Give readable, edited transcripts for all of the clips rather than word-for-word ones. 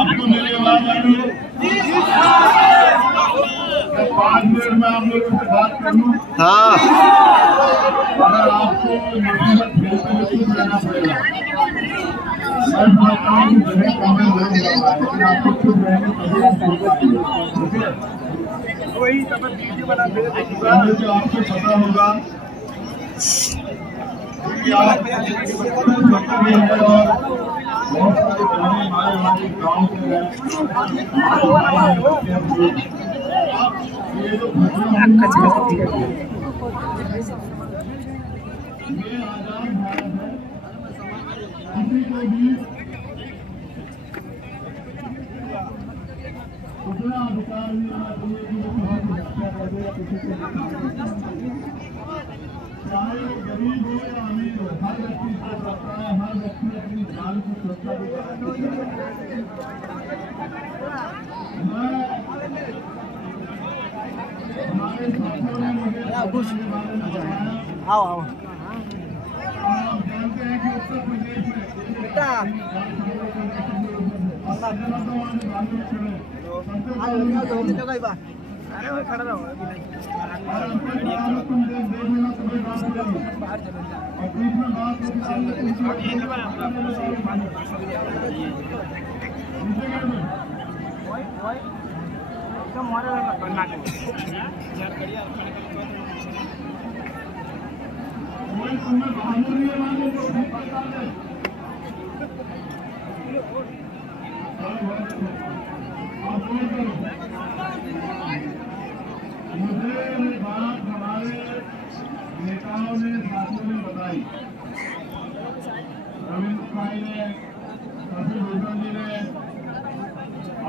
आपको मेरी आवाज आ रही है? 5 मिनट में आप लोगों से बात कर लूँ। हाँ, अगर आपको मुसीबत झेलते हुए चुप रहना पड़ेगा, मैं समझता हूँ कि जगह कम नहीं होगा, लेकिन आपको चुप रहने तभी आप बोल पाएंगे। ठीक है? वही सब वीडियो बना जो आपको पता होगा कि आप है और बहुत सारे गाने हमारे गाँव के हैं। ये जो घटना ये आजाद भारत है, किसी को भी उतना अधिकार नहीं होना चाहिए कि वो किसी की हत्या कर दे या किसी को, चाहे वो गरीब हो या अमीर हो, हर व्यक्ति सोच सकता है, हर व्यक्ति अपनी जान की सुरक्षा भी कर सकता है। हमारे साथियों ने मुझे के बारे में बताया। आप जानते हैं कि उत्तर प्रदेश में खड़ा रहो मुझे ये बात हमारे नेताओं ने साथियों ने बताई, रविंद्र भाई ने, कपिल भूषण जी ने,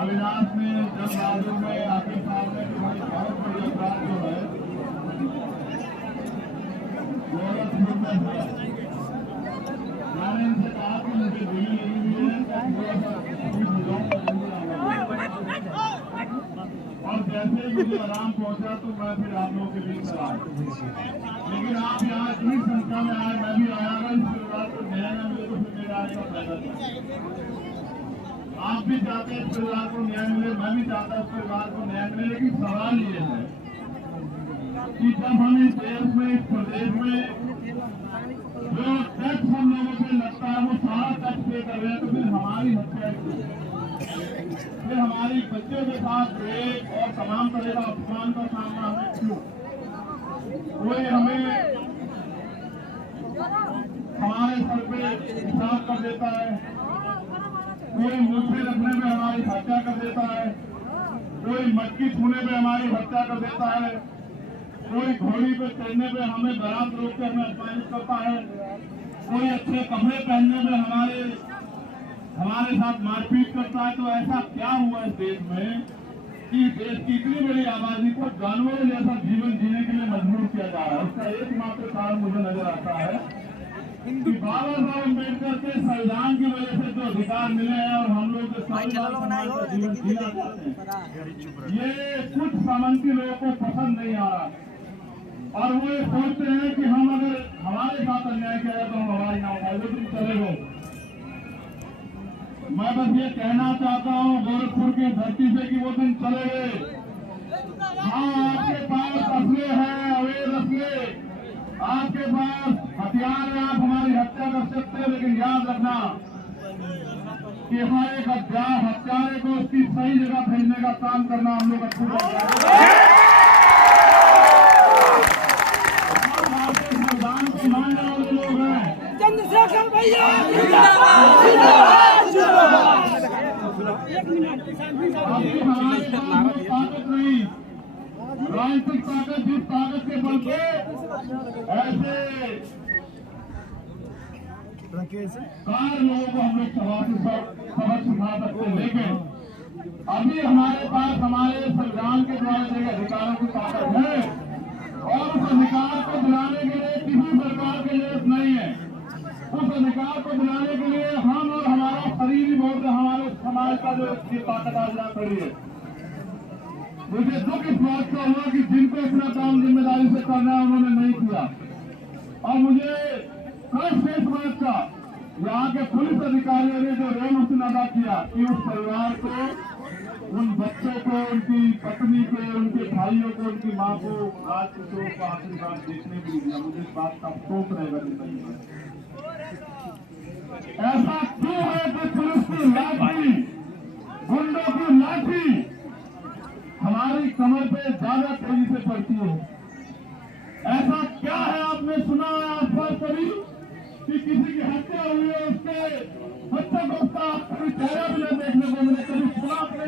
अविनाश ने, जब बाजू में आके सामने कि भाई बहुत बड़ी अपराध जो है गोरखपुर में हुआ। मैंने इनसे कहा कि मुझे दिल्ली लगी हुई है और जैसे ही मुझे आराम पहुंचा तो मैं फिर आप लोगों के बीच में आया, लेकिन आप यहाँ इतनी संख्या में आए, मैं भी आया अगर इस परिवार को न्याय न मिले तो फिर मेरे आने का फायदा था। आप भी चाहते हैं इस परिवार को न्याय मिले, मैं भी चाहता हूँ इस परिवार को न्याय मिले, लेकिन सवाल ये है कि जब हम इस देश में, इस प्रदेश में जो टैक्स हम लोगों पे लगता है वो सारा टैक्स पे कर रहे हैं, तो फिर हमारी हत्या क्यों, फिर हमारी बच्चों के साथ रेप और तमाम तरह का अपमान का सामना हमें क्यों? कोई हमें हमारे सर पे हिसाब कर देता है, कोई मुट्ठी रखने में हमारी हत्या कर देता है, कोई मटकी छूने में हमारी हत्या कर देता है, कोई घोड़ी पे चढ़ने पे हमें बारात रोक के हमें अपमानित करता है, कोई अच्छे कपड़े पहनने में हमारे साथ मारपीट करता है। तो ऐसा क्या हुआ इस देश में कि देश की इतनी बड़ी आबादी को जानवरों जैसा जीवन जीने के लिए मजबूर किया जा रहा है? उसका एकमात्र कारण मुझे नजर आता है कि बाबा साहब अम्बेडकर के संविधान की वजह से जो अधिकार मिले हैं और हम लोग जीवन जीना चाहते हैं, ये कुछ सामंती लोगों को पसंद नहीं आ रहा और वो ये सोचते हैं कि हम अगर हमारे साथ अन्याय किया जाए तो हम हमारी ना उठाए, वो तुम चले गो। मैं बस ये कहना चाहता हूँ गोरखपुर की धरती से कि वो दिन चले गए। हाँ, आपके पास असले हैं, अवैध असले, आपके पास हथियार है, आप हमारी हत्या कर सकते हैं, लेकिन याद रखना कि यहाँ एक हत्यारे को उसकी सही जगह भेजने का काम करना हम लोग पूरा संविधान को मानने वाले लोग हैं। चंद्रशेखर भैया राजनीतिक ताकत, जिस ताकत के बल पे ऐसे कार लोगों को हम लोग सबक सिखा सकते हैं, लेकिन अभी हमारे पास हमारे संविधान के द्वारा दिए अधिकारों की ताकत है और उस अधिकार को दिलाने के लिए किसी सरकार की जरूरत नहीं है। उस अधिकार को दिलाने के लिए हम और हमारा शरीर ही बहुत है, हमारे समाज का जो ताकत आज यहाँ खड़ी है। मुझे दुख इस बात का हुआ कि जिनको इतना काम जिम्मेदारी से करना है उन्होंने नहीं किया, और मुझे कष्ट है इस बात का यहाँ के पुलिस अधिकारियों ने जो रेल उसन अदा किया कि उस परिवार को, उन बच्चों को, उनकी पत्नी को, उनके भाइयों को, उनकी माँ को राज किशोर को आखिरी बार देखने के लिए दिया। मुझे इस बात का अफसोस रहेगा जिंदगी में। ऐसा क्यों है कि पुलिस की लाठी, गुंडों की लाठी हमारी कमर पे ज्यादा तेजी से पड़ती है? ऐसा क्या है? आपने सुना है आसपास कभी कि किसी की हत्या हुई है, उसके बच्चों को उसका कभी चेहरा भी नहीं देखने को मिले, कभी सुना आपने?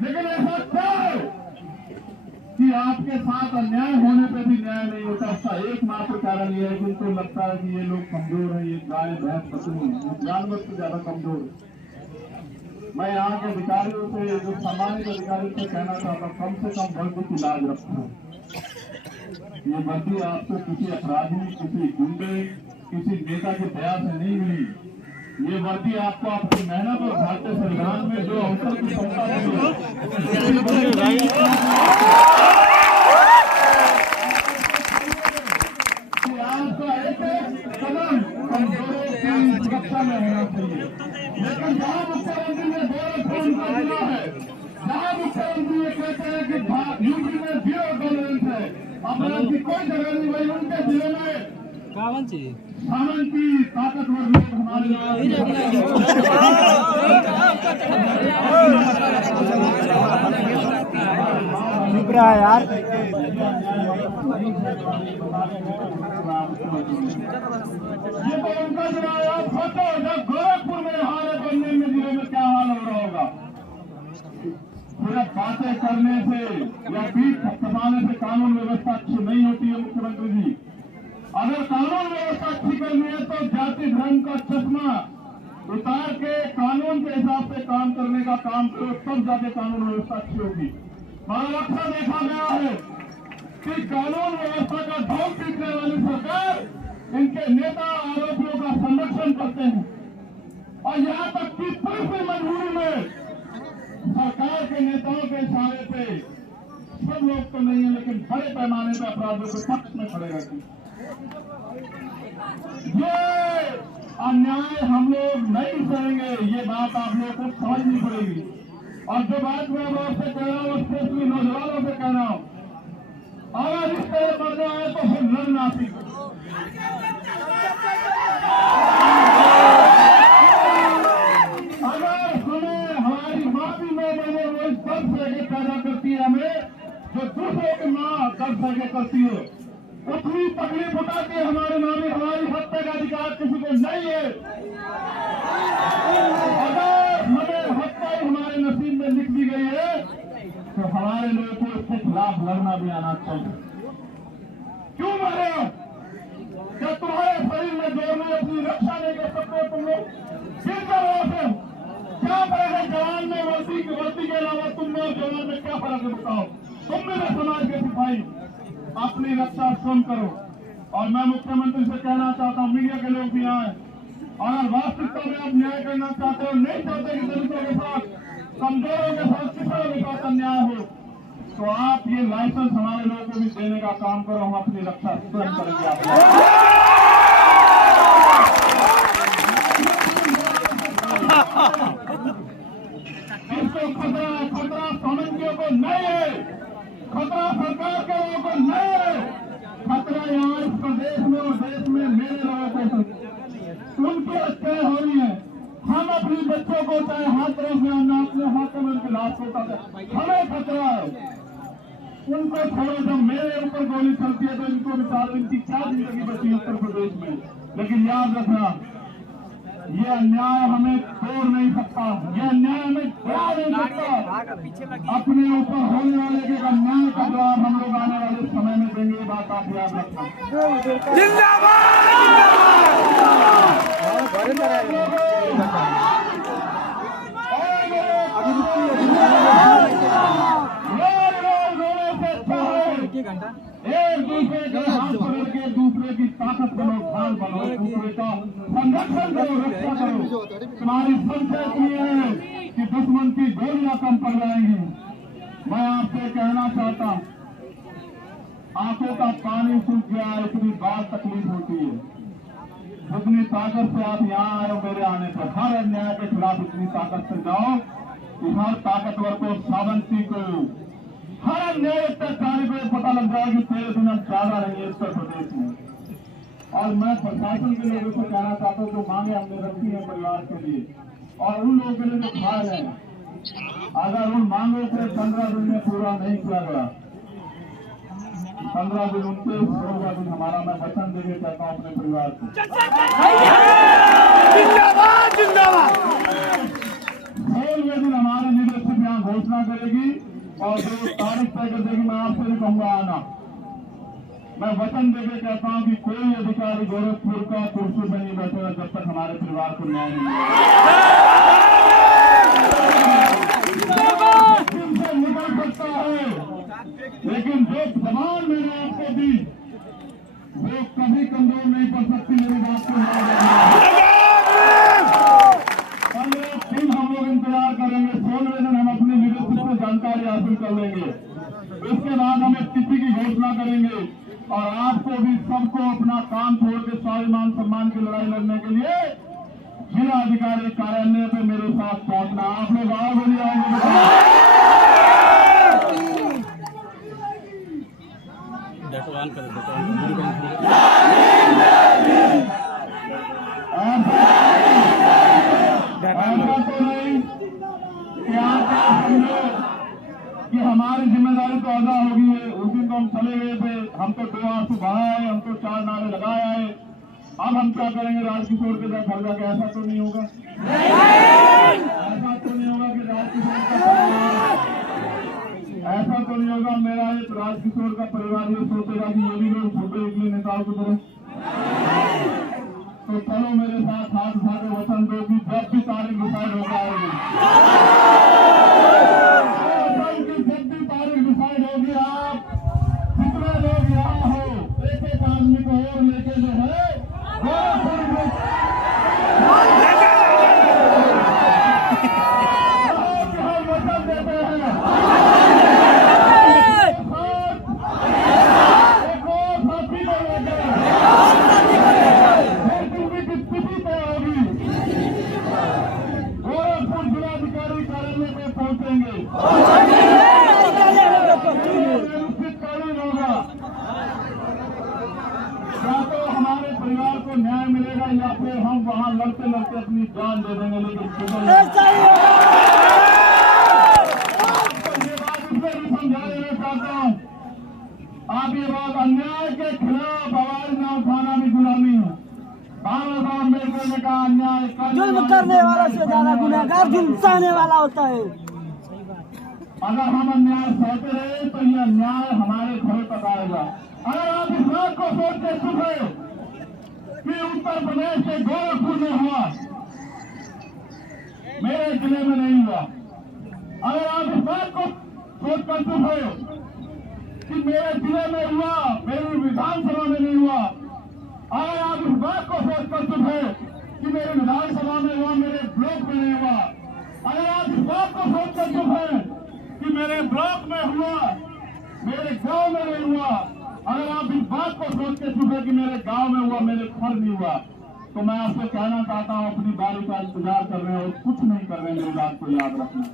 लेकिन ऐसा क्या है कि आपके साथ अन्याय होने पे भी न्याय नहीं होता? उसका एकमात्र कारण यह है कि उनको लगता है कि ये लोग कमजोर है, ये गाय भैंस पशु जानवर से ज्यादा कमजोर है। मैं यहाँ के अधिकारियों से, जो सम्मानित अधिकारियों से कहना चाहता हूँ, कम से कम वर्दी की लाज रखो। ये वर्दी आपको किसी अपराधी, किसी गुंडे, किसी नेता की दया से नहीं मिली। ये वर्दी आपको आपकी मेहनत और भारतीय संविधान में जो अवसर की क्षमता मिली, आपका एक कदम कमजोरों की सुरक्षा में होना चाहिए। लेकिन जहाँ मुख्यमंत्री ने गौरव का दिया है, जहाँ मुख्यमंत्री ये कहते हैं कि यूपी में 0 टॉलरेंस है, अपराध की कोई जगह नहीं, वही उनके जिले में सामन की ताकतवर लोग हमारे यार ये तो उनका जनाया फोटो, जब गोरखपुर में हमारे बनने में जिले में क्या हाल हो रहा होगा। सिर्फ बातें करने से या पीठ थपथपाने से कानून व्यवस्था अच्छी नहीं होती है। मुख्यमंत्री जी, अगर कानून व्यवस्था अच्छी करनी है तो जाति धर्म का चश्मा उतार के कानून के हिसाब से काम करने का काम करो, तब जाके कानून व्यवस्था अच्छी होगी। मगर अक्सर देखा गया है कि कानून व्यवस्था का ढोल पीटने वाली सरकार, इनके नेता आरोपियों का संरक्षण करते हैं, और यहाँ तक कि पुलिस की मजबूरी में सरकार के नेताओं के इशारे पे, सब लोग तो नहीं है लेकिन बड़े पैमाने पर अपराधियों के पक्ष में खड़े रहते हैं। ये अन्याय हम लोग नहीं सहेंगे, ये बात आप लोगों को समझनी पड़ेगी। और जो बात मैं आपसे कह रहा हूँ, स्पेशली नौजवानों से कह रहा हूँ, अगर इस तरह करना है तो फिर लड़ना सीखो। अगर हमें हमारी माँ भी मैंने वो दर्द सह पैदा करती है, हमें जो दूसरों की माँ दर्द सह करती है, उतनी तकलीफ उठा के हमारे माँ में हमारी हत्या का अधिकार किसी को नहीं है। अगर हमें हत्या हमारे नसीब में लिख दी गई है तो हमारे लोगों को इसके खिलाफ लड़ना भी आना चाहिए। क्यों मरे हो? क्या तुम्हारे शरीर में जोर में अपनी रक्षा नहीं कर सकते तुम लोग? किन तरह से क्या फर्क है जवान में? वर्दी के अलावा तुम में और जवान में क्या फर्क है बताओ? तुम मेरे समाज के सिपाही, अपनी रक्षा स्वयं करो। और मैं मुख्यमंत्री से कहना चाहता हूँ, मीडिया के लोग भी आए, अगर वास्तविकता में आप न्याय करना चाहते हो, नहीं चाहते कि दलितों के साथ, कमजोरों के साथ, किसानों के साथ अन्याय हो, तो आप ये लाइसेंस हमारे लोगों को भी देने का काम करो। हम अपनी रक्षा स्वयं करेंगे। इसको खतरा सामंतियों को नहीं है, खतरा सरकार के लोगों को नहीं है, खतरा यहाँ इस प्रदेश में और देश में मेरे लोगों को, उनकी हत्याएं हो रही है। हम अपने बच्चों को चाहे हाथ तरफ में हमने अपने हाथों में उनके लाश होता है, हमें खतरा है। उनको छोड़ो, जब मेरे ऊपर गोली चलती है तो इनको विचार, इनकी क्या जिंदगी बची उत्तर प्रदेश में। लेकिन याद रखना, ये अन्याय हमें छोड़ नहीं सकता, ये अन्याय हमें छोड़ नहीं सकता। अपने ऊपर होने वाले के अन्याय का जवाब हम लोग आने वाले समय में देंगे। ये बात आप याद रखना। एक दूसरे के हाथ पकड़ के दूसरे की ताकत बनो, ढाल बनो, दूसरे का संरक्षण करो, रक्षा करो। तुम्हारी संख्या इतनी है कि दुश्मन की गोलियां कम पड़ जाएंगी। मैं आपसे कहना चाहता हूं, आंखों का पानी सूख गया, इतनी बार तकलीफ होती है। जितनी ताकत से आप यहाँ आए हो मेरे आने पर, हर अन्याय के खिलाफ इतनी ताकत से जाओ कि हर ताकतवर को, सावंती को, हर अन्याय अत्याचारी को पता लग जाए कि 13 दिन अब ज्यादा रहेंगे उत्तर प्रदेश में। और मैं प्रशासन के लोगों से कहना चाहता हूँ, जो मांगे हमने रखी है परिवार के लिए और उन लोगों के लिए जो खाए हैं, अगर उन मांगों को 15 दिन में पूरा नहीं किया गया, 15 दिन उनके, 16 दिन हमारा, मैं वचन देके कहता हूँ अपने परिवार को। 16वें दिन हमारे लीडरशिप यहाँ घोषणा करेगी और जो तारीख तय कर देगी, मैं आपसे भी कहूंगा आना। मैं वचन देके कहता हूँ कि कोई अधिकारी गोरखपुर का कुर्सी पर नहीं बैठेगा जब तक हमारे परिवार को न्याय नहीं मिलेगा। निकल सकता है, लेकिन जो जवान मैंने आपको दी वो कभी कमजोर नहीं पड़ सकती। मेरी बात को याद रखना। 15 दिन हम लोग इंतजार करेंगे, 16वें दिन हम अपनी लीडरशिप से जानकारी हासिल कर लेंगे। इसके बाद हम एक तिथि की घोषणा करेंगे और आपको भी, सबको अपना काम छोड़ के स्वाभिमान सम्मान की लड़ाई लड़ने के लिए जिला अधिकारी कार्यालय पे मेरे साथ पहुंचना। आप लोग आओ, बोलिए आओ। ऐसा तो नहीं कि आप समझो कि हमारी जिम्मेदारी तो अदा होगी है। उस दिन तो हम चले गए थे, हम तो 2 आंसू बहाए आए, हम तो 4 नारे लगाए आए। अब हम क्या करेंगे? राजकिशोर के साथ घर जाके? ऐसा तो नहीं होगा, ऐसा तो नहीं होगा कि राजकिशोर का, ऐसा तो नहीं होगा। मेरा एक राजकिशोर का परिवार ये सोचेगा कि ये भी लोग छोटे इडली नेताओं की तरह। तो चलो मेरे साथ हाथ उठा के वचन दो कि जब भी तारीख डिसाइड हो जाएगी, जब भी तारीख डिसाइड होगी, आप जितने लोग यहाँ हो, एक आदमी को और लेके जो है वचन देते हैं। एक और साथी को लेकर स्थिति तय होगी, गोरखपुर जिलाधिकारी कार्यालय में पहुंचेंगे, कानून होगा। या तो हमारे परिवार को न्याय मिलेगा या फिर हम वहां लड़ते लड़ते अपनी जान दे देंगे। लेकिन ये बात इसलिए भी समझा देना चाहता हूँ, आप ये बात, अन्याय के खिलाफ आवाज न उठाना भी गुलामी है। बाबा साहब अम्बेडकर ने कहा, अन्याय जुल्म करने वाला से ज्यादा गुनहगार जुल्म सहने वाला होता है। अगर हम अन्याय सहते रहे तो ये अन्याय हमारे घर तक आएगा। अगर आप इस बात को सोच के चुप है कि उत्तर प्रदेश के गोरखपुर में हुआ, मेरे जिले में नहीं हुआ, अगर आप इस बात को सोच कर चुप है कि मेरे जिले में हुआ, मेरी विधानसभा में नहीं हुआ, अगर आप इस बात को सोच कर चुप है कि मेरे विधानसभा में हुआ, मेरे ब्लॉक में नहीं हुआ, अगर आप इस बात को सोच कर चुप है कि मेरे ब्लॉक में हुआ, मेरे गांव में नहीं हुआ, अगर आप इस बात को सोच के चुप है कि मेरे गांव में हुआ, मेरे घर नहीं हुआ, तो मैं आपसे कहना चाहता हूं, अपनी बारी का इंतजार कर रहे हैं और कुछ नहीं कर रहे हैं। मेरी बात को याद रखना।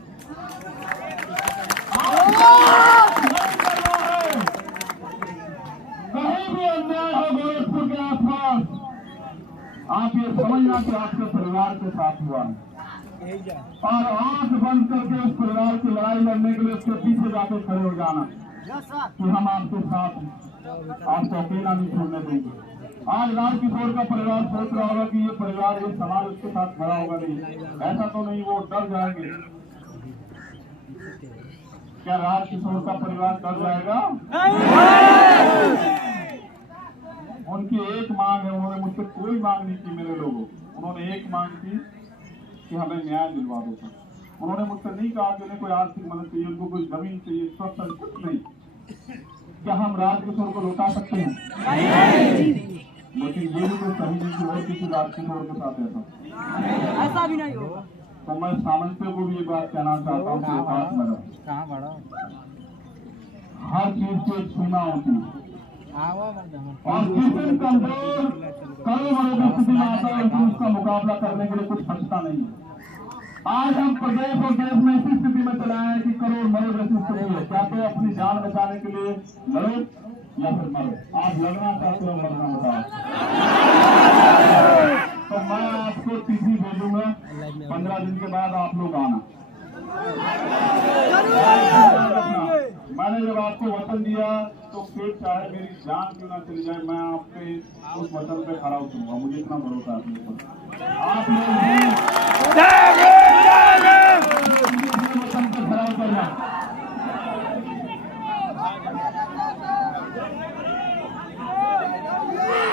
कहीं भी अन्याय हो गोरखपुर के आसपास, आप ये समझना कि आपके परिवार के साथ हुआ है और आंख बंद करके उस परिवार की लड़ाई लड़ने के लिए उसके पीछे जाकर खड़े हो जाना कि हम आपके साथ हैं, आपको अकेला नहीं छोड़ने देंगे। आज राजकिशोर का परिवार सोच रहा होगा कि ये परिवार, ये समाज उसके साथ खड़ा होगा, नहीं, ऐसा तो नहीं, वो डर जाएंगे। क्या राजकिशोर का परिवार डर जाएगा? उनकी एक मांग है, उन्होंने मुझसे कोई मांग नहीं की। मेरे लोगों, उन्होंने एक मांग की कि हमें न्याय दिलवा दो। उन्होंने मुझसे नहीं कहा कि उन्हें कोई आर्थिक मदद चाहिए, उनको कोई जमीन चाहिए, स्वस्थ, कुछ नहीं। क्या हम राजकिशोर को लौटा सकते हैं? लेकिन ये भी तो सही नहीं कि और किसी राजकिशोर के साथ ऐसा भी नहीं होगा। तो मैं सामंतियों को भी ये बात कहना चाहता हूँ कि बात में रहो। हर चीज की एक सीमा होती है, और जिस दिन कमजोर करोड़ों की स्थिति में आता है तो उसका मुकाबला करने के लिए कुछ बचता नहीं है। आज हम प्रदेश और देश में इसी स्थिति में चले आए कि करोड़ मरो जैसी स्थिति है। क्या तो अपनी जान बचाने के लिए लड़ो या फिर मरो। आज लड़ना चाहते हो, मरना बताओ। तो मैं आपको चिट्ठी भेजूंगा, 15 दिन के बाद आप लोग आना। मैंने जब आपको वचन दिया तो फिर चाहे मेरी जान क्यों ना चली जाए, मैं आपके उस वचन पे खड़ा उतरूंगा। मुझे इतना भरोसा है अपने ऊपर। आप लोग वचन पे खड़ा उतरना।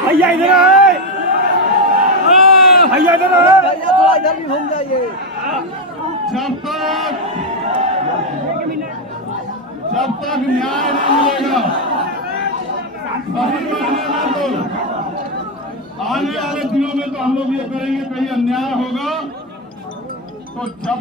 भैया इधर आए, भैया इधर आए, भैया थोड़ा इधर भी घूम जाइए। जब तक न्याय नहीं मिलेगा, सही मायने में तो आने वाले दिनों में तो हम लोग ये करेंगे, कहीं अन्याय होगा तो जब